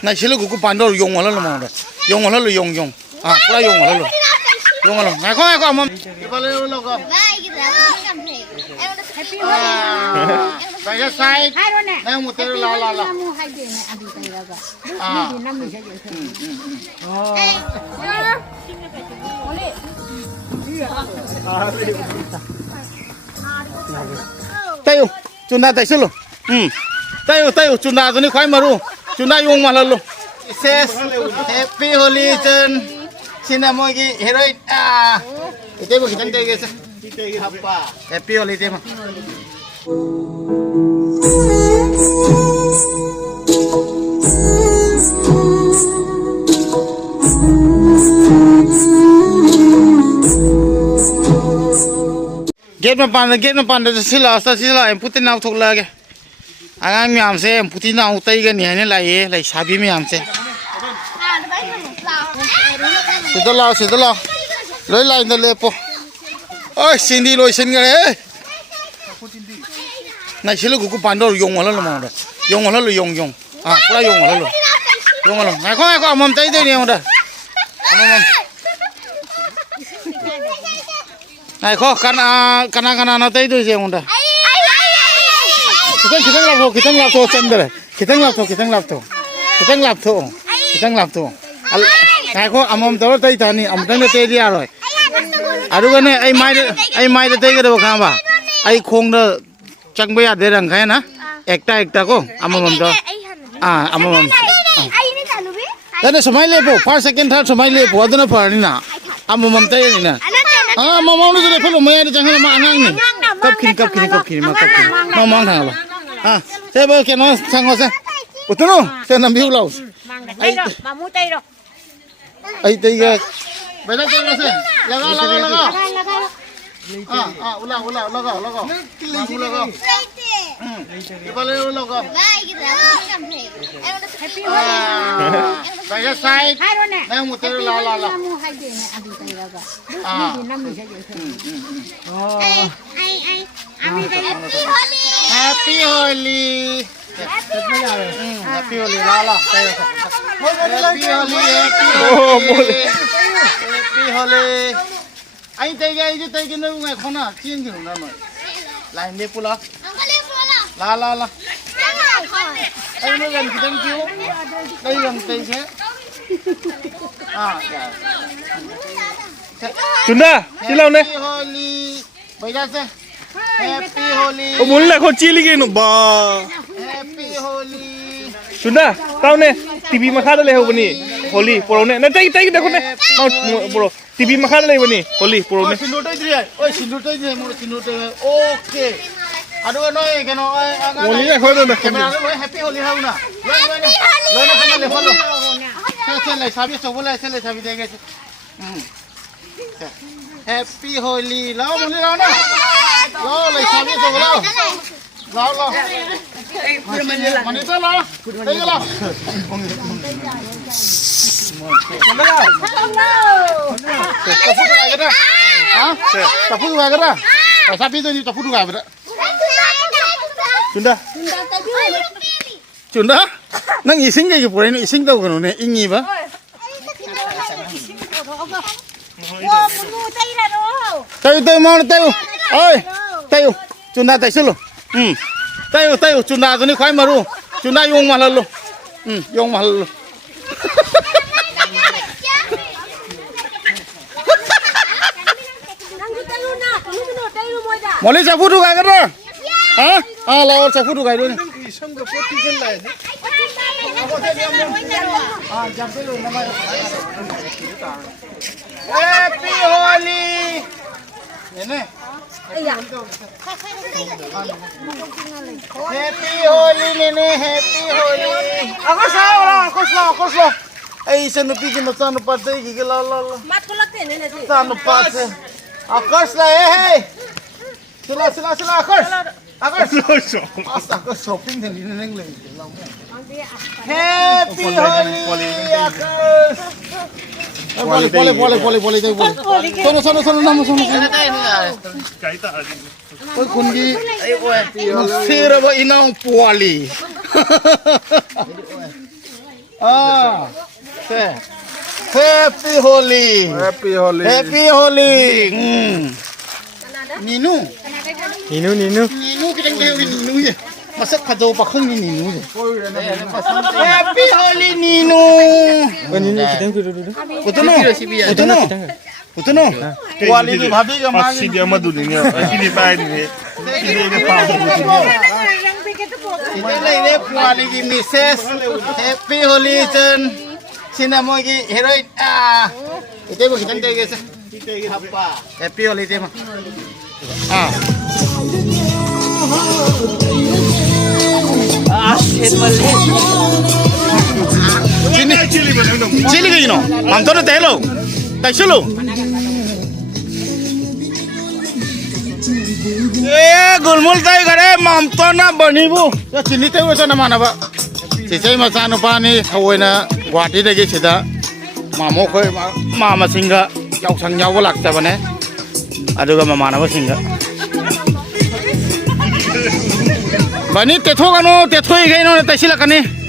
那些了个搬到用完了嘛的，用完了用啊，不然用完了，用完了，来看看嘛，一把来那个。Saya sai, saya muter la. Tayo, cunda tayo solo. Tayo, cunda tu ni kau maru, cunda yung malalu. Ses, happy Holi jen, sinamo ki heroin Itu bukan kita guys. Happy Holi jen mah. Gate में पान सिला em putin नाव थोक लगे आगाम में हमसे em putin नाव तय के निहाने लाये साबी में हमसे सीधा लाओ लोई लाइन तो ले पो ओए सिंधी लोई सिंध गए नहीं सिलो गुकु पांडो योंग वाला लो माउंट योंग वाला लो योंग पूरा योंग वाला लो मैं को अमम तय दे नहीं होता अमम này khó cana nó thấy tôi gì không đây kita ngelap tuh cender kita ngelap tuh này khó amom tao thấy thani amom tao thấy dia rồi aduh kan ai mai thấy cái đâu khám ba ai khong đó chẳng bây giờ để rằng cái na ekta ko amom tao amom đây là số mấy lepo first second third số mấy lepo ada na par ni na amom thấy ni na mama lu sudah perlu maya jangan lama angang ni. Kap kini, mama thang apa? Saya bawa kena sangos saya. Betul no? Saya nambil ulau. Mamu tay ro. Ay tiga. Betul saya saya. Laga. Ulau. Mamu laga. Kepala laga. Saya sai. Saya muter la. Happy Holi. Happy Holi la. Happy Holi. Anh tay cái nó ngày con nào chiên kiểu nào mà lại đi pula. La. Đây nó gần cái cứu. Đây gần tay thế. Cunda, silau ne. Happy Holi. Bây giờ xem. Happy Holi. Oh, mulai kau cili ke nu ba. Happy Holi. Cunda, tahu ne? TV makar le ho bani. Holi, poro ne. Na tay dah kau ne. Mau poro. TV makar le bani. Holi, poro ne. Sindutai dia. Oi, sindutai dia. Mula sindutai. Okay. Aduh, noi keno. Holi ne kau dah. Kamera lu Happy Holi hau na. Lo na kena le follow. Saya le sabi sobula, saya le sabi deh guys. Happy Holi. Lao muli lao na. Lao le sabi sobula. Lao. Mana itu lao? Tengok lao. Tafu tu kaya dah. Tafu tu kaya dah. Sabi tu ni tafu tu kaya dah. Cunda? Nang ising kayak gimana ini ising tahu kan? Ini ingi ba? Tayo mau tayo. Oi, tayo. Cunda tayo solo. Tayo. Cunda tu ni kau maru. Cunda yung malalu. Yung malalu. Moli sapu tu kaya kan? Lawan sapu tu kaya ni. Happy Holi. Ini. Happy Holi nene, Happy Holi. Aku slow. Ay, isa na pigi masano patay gigala la. Mat ko lang tin nene. Sano patay. Akos la hey. Sila akos. Aku shopping dari neng lagi. Happy Holi akos. Boleh. Sono namu sono. Oi kungi. Sira ba inang poli. Happy Holi Happy Holi Happy Holi Ninu Ninu kita kayak Ninu ya masa kado pakai Ninu ya Happy Holi Ninu Betul no kuali itu babi ke mana Pasti dia madu ni Pasti dia baik ni Dia ke pau ini kuali di Mrs. Happy Holi Chen Sina mo ki heroin itu mo kita kayak gitu Happy Holi itu mah Chili ke ino mantor teh lo tak selo gulmul tay kare mamto na bani bu chini tay wasa na mana ba sisai masano pa ni hawai na Guwahati dagi sida mamo khoi mama singa yaw sang yaw lak ta bane aduga mama na singa bani tetho gano tetho i gaino ta sila kani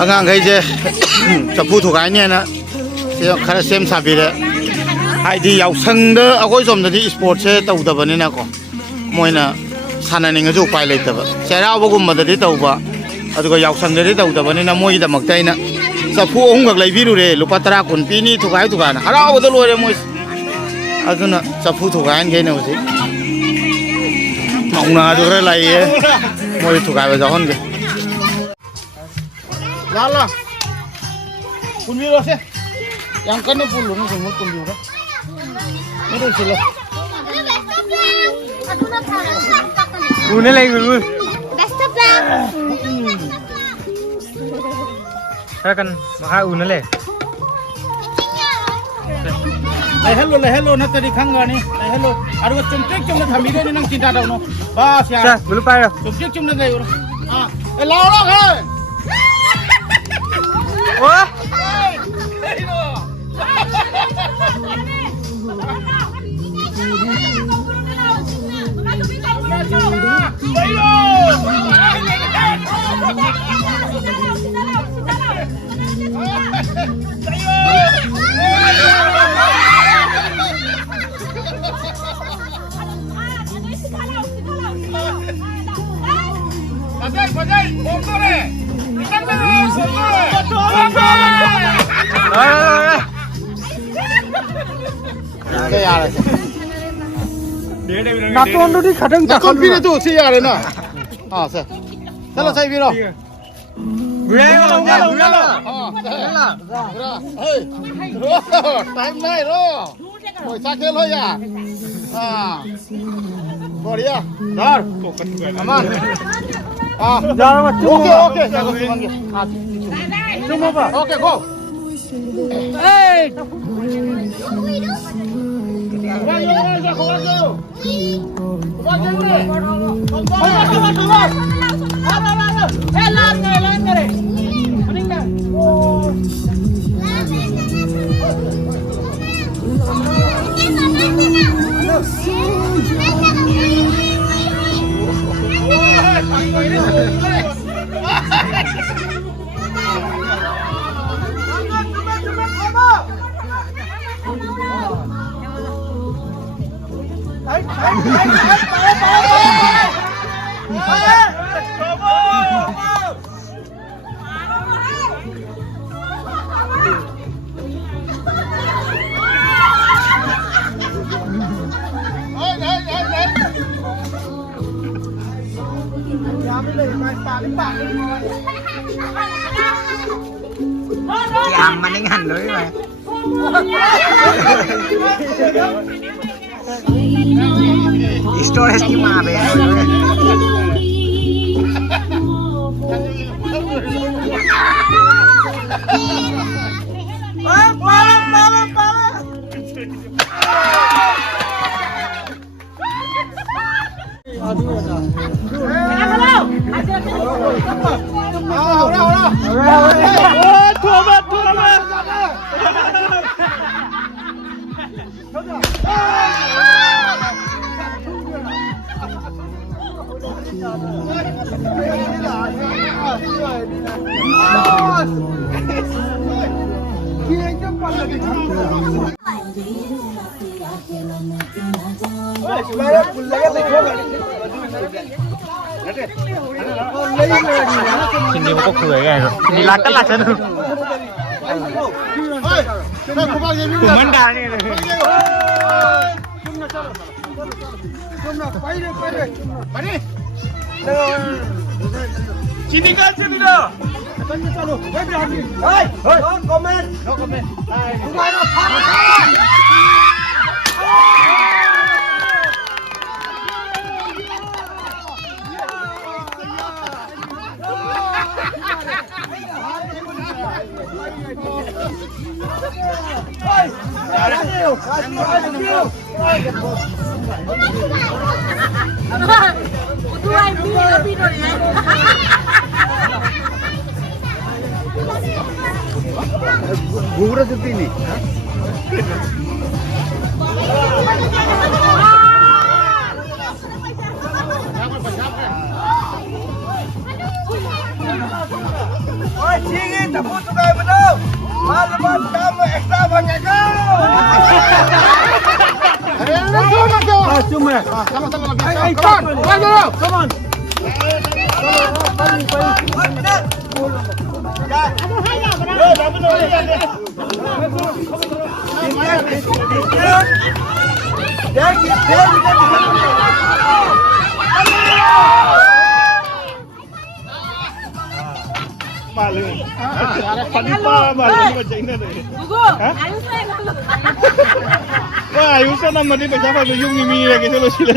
Agang kai je sapu thu kai ne na se khara sem sa bi de hai di yaw sang de agoi som de sport se tau da bani na ko moina sana ni nga ju pai lai ta ba sera ba gum ma de tau ba adu ga yaw sang de tau da bani na moi da mak tai na sapu ong gak lai bi ru re lupa 30 kun pi ni thu kai tu ga na hara ba de lo re moi adu na sapu thu kai nge ne usi maung na du re lai ye moi thu kai ba ja hon ge Lala, punmi rasa, yang kena puluh ni semua punmi juga. Ini sila. Una lagi dulu. Best of luck. Saya kan maha una le. Hello, nanti di kangga ni. Hello, aduh cumcik cuma kami ni nang cinta dah no. Bas ya. Saya belum payah. Cumcik cuma gay orang. Lau kan. Wah. Nakon tu di kadang Nakon pina tu si ya na. Sir. Chalo sai biro. Bro. Hey. Time nai ro. Moi sa khel ho ya. बढ़िया धर अमन Jangan macam okay जाको सुमंगे cuma apa? Okay go Chàm mà nên hành lưỡi mà. Storage की माँ बे Sini kok gue kan. Sini lakan lah sana. Kumandang ni. Sini kan sini dah. Hey, no comment. No comment. Gura seperti ini. Oi, sini tepuk tukar betul. Malam kamu ekstra banyak kau. Cuma. Sama-sama lebih. Come on. Malu. Panipa malu macam ini deh. Wah, Yusa nama dia siapa tu? Yung Mimi lagi selalu sila.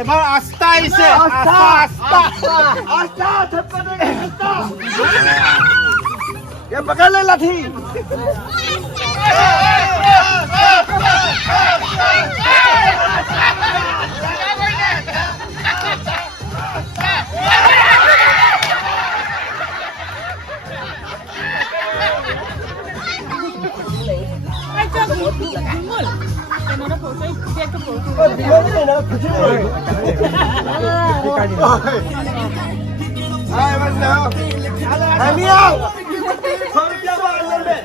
এবার আস্তা আইছে আস্তা আস্তা आस्था थप्पड़ दे आस्था ये पकड़ ले लाठी Hai mana? Hai miau. Kerja malam deh.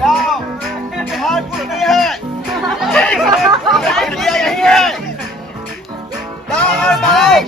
Kau, हाथ पुरती है. ये यही है. दाल भाई.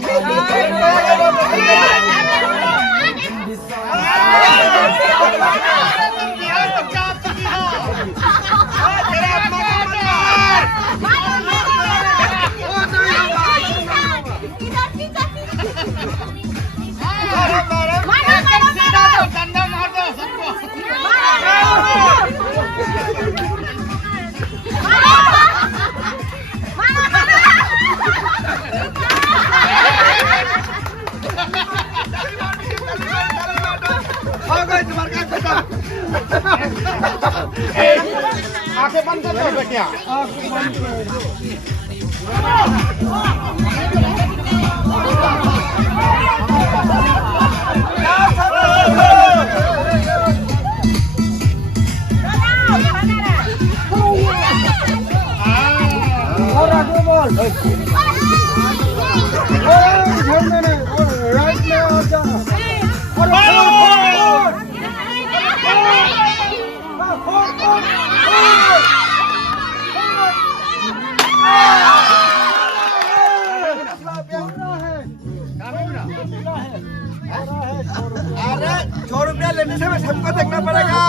आंखें बंद कर दो बेटिया और आगे बोल राइट में और जा और अरे 100 रुपया लेने से सबको देखना पड़ेगा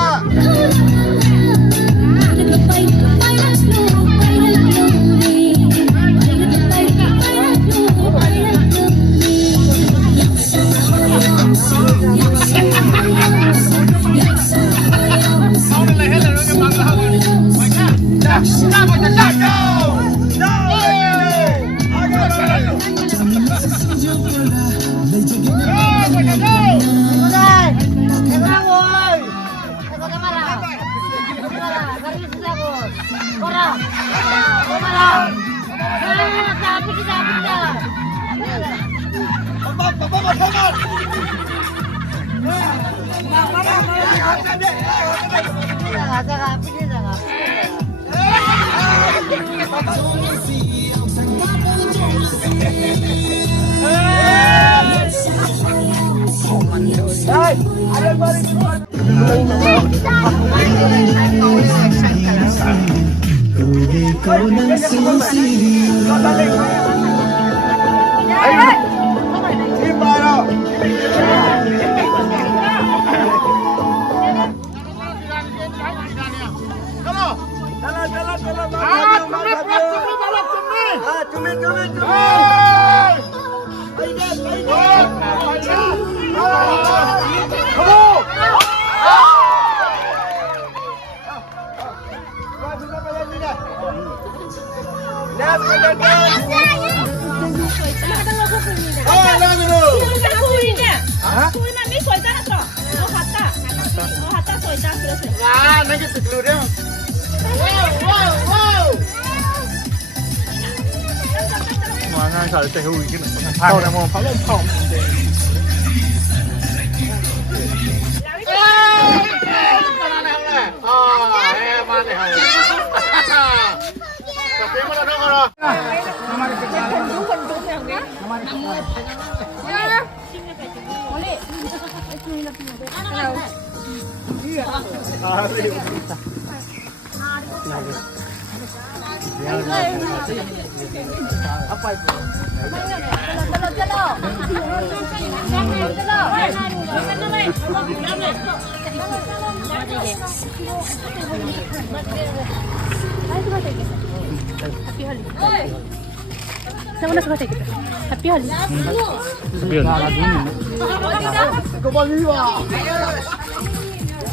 Mana kalau saya hui kita tahu nama kalau tahu. apa itu? Sama suka kita. Happy Holi.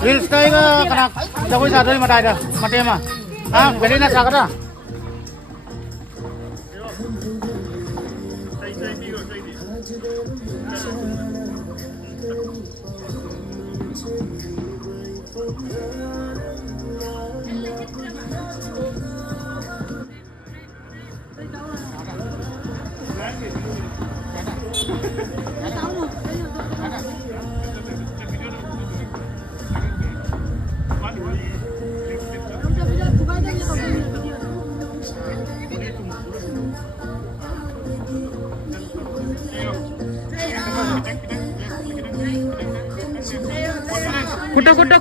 Reels cái cái đâu có giờ đây mà đài được mà em à cái đấy là sao đó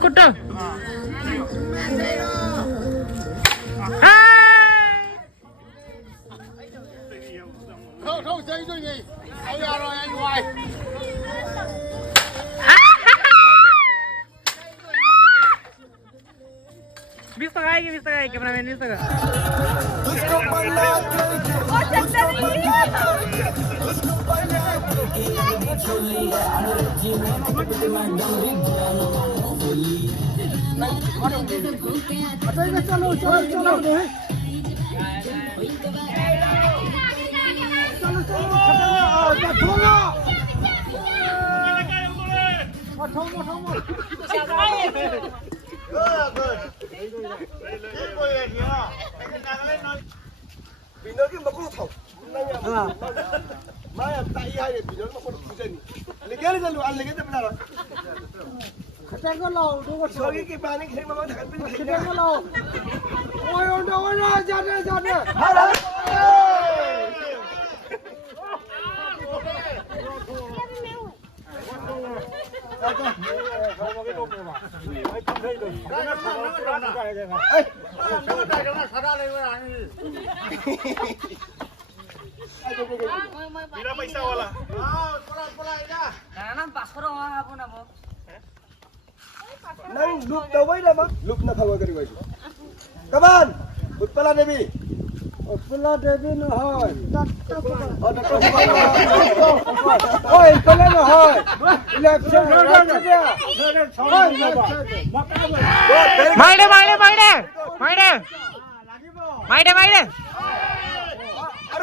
Kuda. Không chơi rồi nhỉ? Ai ra rồi anh ngoài. Bisa gak? Cameraman bisa gak? Bino ki makul thau. Maya tai hai bino makul khujani. Legal jalu al legal te bana. Khatan ko lao do ko Sogi ki pani kheng mama thakan pin khatan ko lao. Oi oi jane. Hala. Bila paisa wala. Nang loop daw wai la ma. Loop na khawa kari wai. Come on. Utpala Devi. Utpala Devi no hoy. Oi, utpala no hoy. Election মাইরে মাইরে মাইরে মাইরে মাইরে মাইরে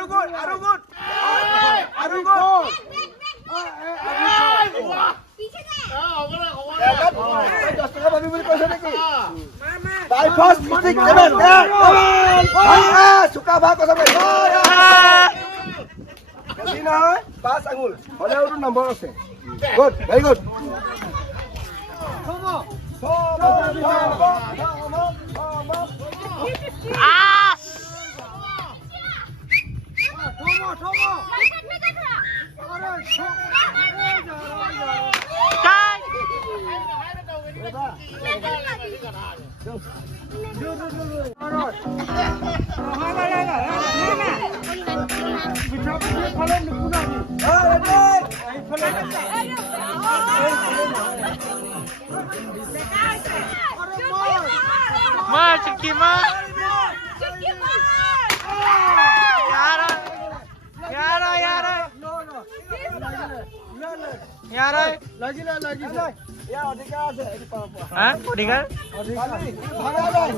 Arugut. By first stick seven. Suka bha ko sabe. Kasi na hoy. Pass angul. Hole auto number ase. Good, very good. মা চিকি মা यार Lagi. Ya, odika ase. হ্যাঁ ওদিকে Bhaga dai.